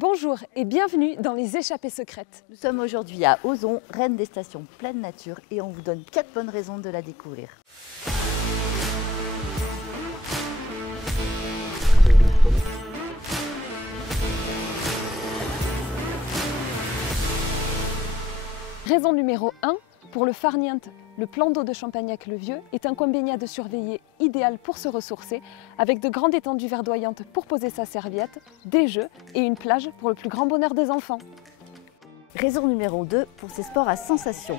Bonjour et bienvenue dans les échappées secrètes. Nous sommes aujourd'hui à Ozon, reine des stations pleine nature, et on vous donne 4 bonnes raisons de la découvrir. Raison numéro 1, pour le farniente, le plan d'eau de Champagnac-le-Vieux est un coin baignade surveillé idéal pour se ressourcer, avec de grandes étendues verdoyantes pour poser sa serviette, des jeux et une plage pour le plus grand bonheur des enfants. Raison numéro 2, pour ces sports à sensation.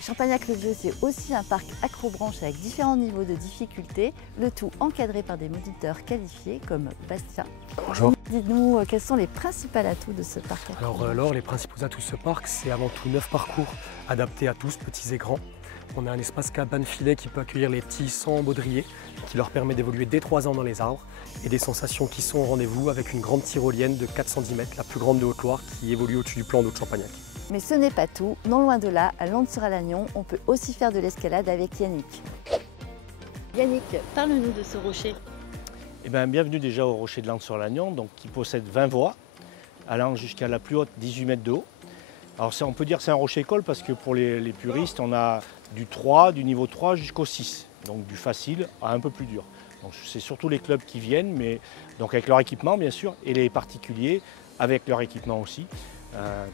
Champagnac-le-Vieux, c'est aussi un parc accrobranche avec différents niveaux de difficulté, le tout encadré par des moniteurs qualifiés comme Bastien. Bonjour. Dites-nous, quels sont les principaux atouts de ce parc accrobranche? Alors, les principaux atouts de ce parc, c'est avant tout 9 parcours adaptés à tous, petits et grands. On a un espace cabane filet qui peut accueillir les petits sans baudrier, qui leur permet d'évoluer dès 3 ans dans les arbres, et des sensations qui sont au rendez-vous avec une grande tyrolienne de 410 mètres, la plus grande de Haute-Loire, qui évolue au-dessus du plan d'eau de Champagnac. Mais ce n'est pas tout, non loin de là, à Landes-sur-Alagnon, on peut aussi faire de l'escalade avec Yannick. Yannick, parle-nous de ce rocher. Bienvenue déjà au rocher de Landes-sur-Alagnon, qui possède 20 voies, allant jusqu'à la plus haute 18 mètres de haut. Alors on peut dire que c'est un rocher-école parce que pour les puristes, on a du niveau 3 jusqu'au 6, donc du facile à un peu plus dur. Donc c'est surtout les clubs qui viennent, mais donc avec leur équipement bien sûr, et les particuliers avec leur équipement aussi,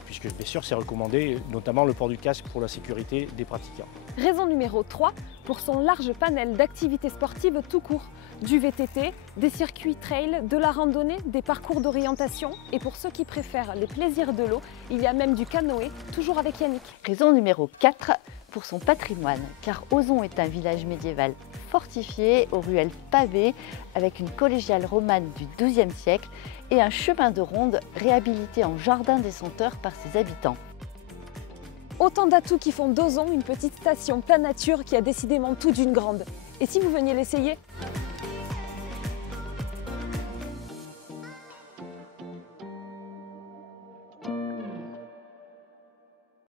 puisque bien sûr c'est recommandé, notamment le port du casque pour la sécurité des pratiquants. Raison numéro 3, pour son large panel d'activités sportives tout court. Du VTT, des circuits trail, de la randonnée, des parcours d'orientation, et pour ceux qui préfèrent les plaisirs de l'eau, il y a même du canoë, toujours avec Yannick. Raison numéro 4, pour son patrimoine, car Ozon est un village médiéval fortifié aux ruelles pavées avec une collégiale romane du XIIe siècle et un chemin de ronde réhabilité en jardin des senteurs par ses habitants. Autant d'atouts qui font d'Ozon une petite station pleine nature qui a décidément tout d'une grande. Et si vous veniez l'essayer ?